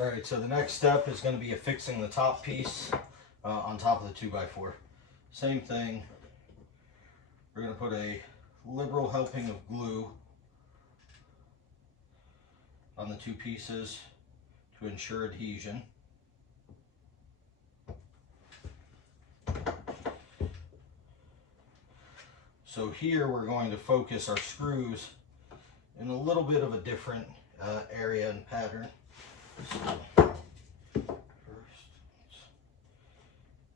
All right, so the next step is going to be affixing the top piece on top of the 2x4. Same thing. We're going to put a liberal helping of glue on the two pieces to ensure adhesion. So here we're going to focus our screws in a little bit of a different area and pattern. So first, let's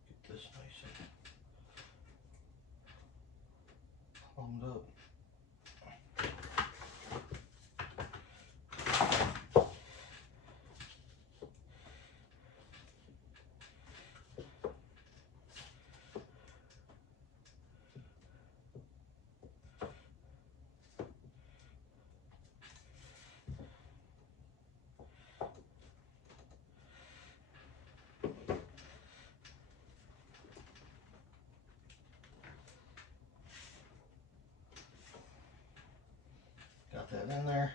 get this nice and plumbed up. Got that in there.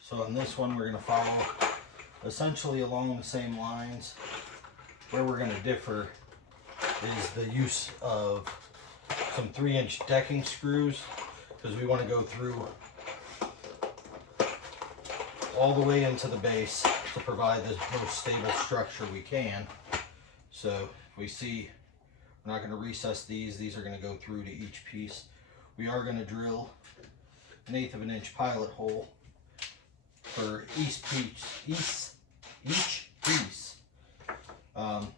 So on this one, we're going to follow essentially along the same lines. Where we're going to differ is the use of some 3-inch decking screws, because we want to go through all the way into the base to provide the most stable structure we can. So if we see, we're not going to recess these are going to go through to each piece. We are going to drill 1/8 inch pilot hole for each piece of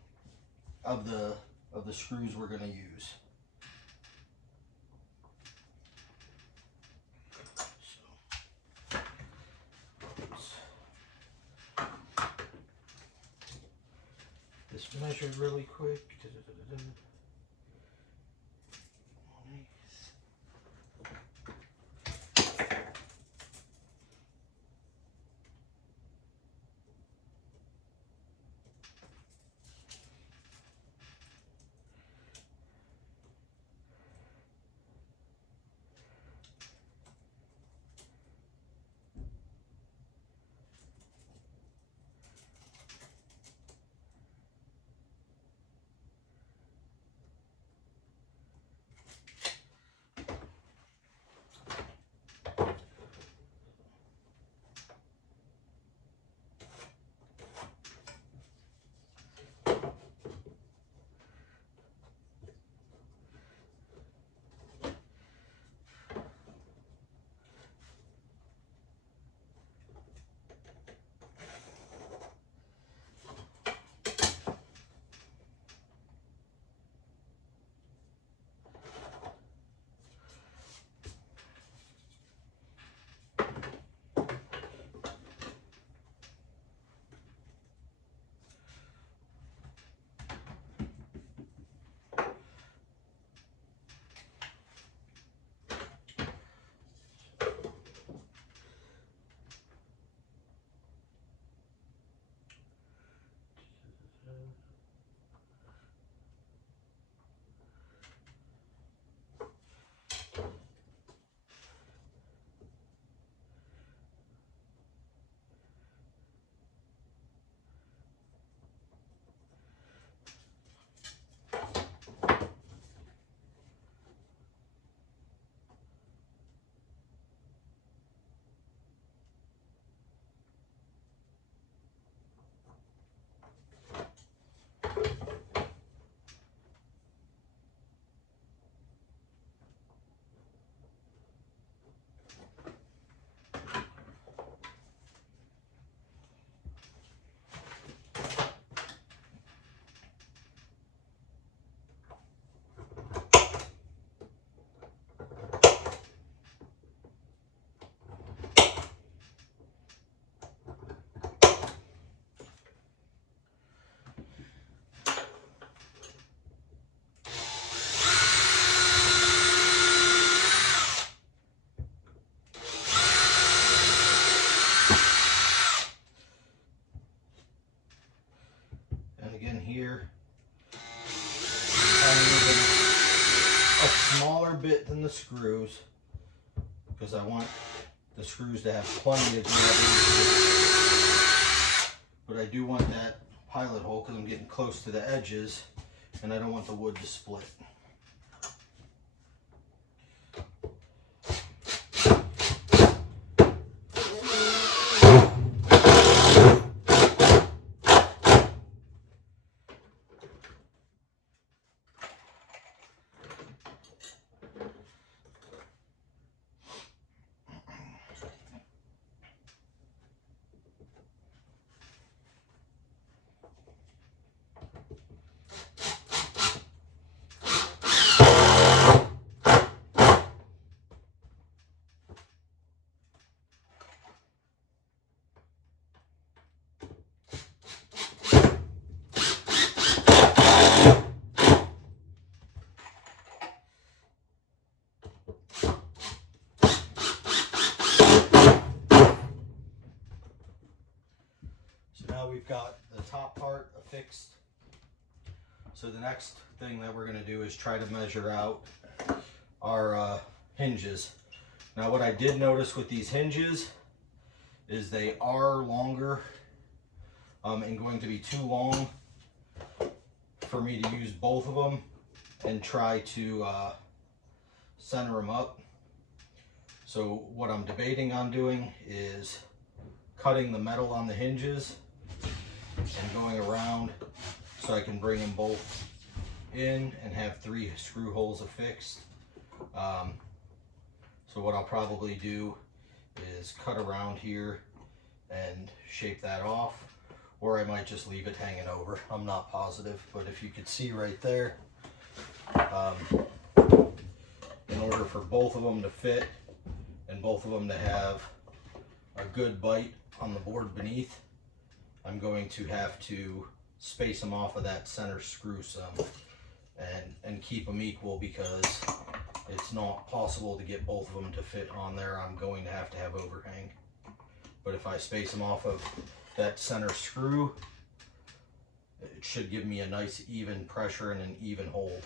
the screws we're going to use. So, this measured really quick. here. I'm using a smaller bit than the screws because I want the screws to have plenty of grab into it. But I do want that pilot hole because I'm getting close to the edges and I don't want the wood to split. We've got the top part affixed. So the next thing that we're going to do is try to measure out our hinges. Now what I did notice with these hinges is they are longer and going to be too long for me to use both of them and try to center them up. So what I'm debating on doing is cutting the metal on the hinges and going around so I can bring them both in and have 3 screw holes affixed. So what I'll probably do is cut around here and shape that off, or I might just leave it hanging over. I'm not positive, but if you could see right there, in order for both of them to fit and both of them to have a good bite on the board beneath, I'm going to have to space them off of that center screw some and keep them equal because it's not possible to get both of them to fit on there. I'm going to have overhang. But if I space them off of that center screw, it should give me a nice even pressure and an even hold.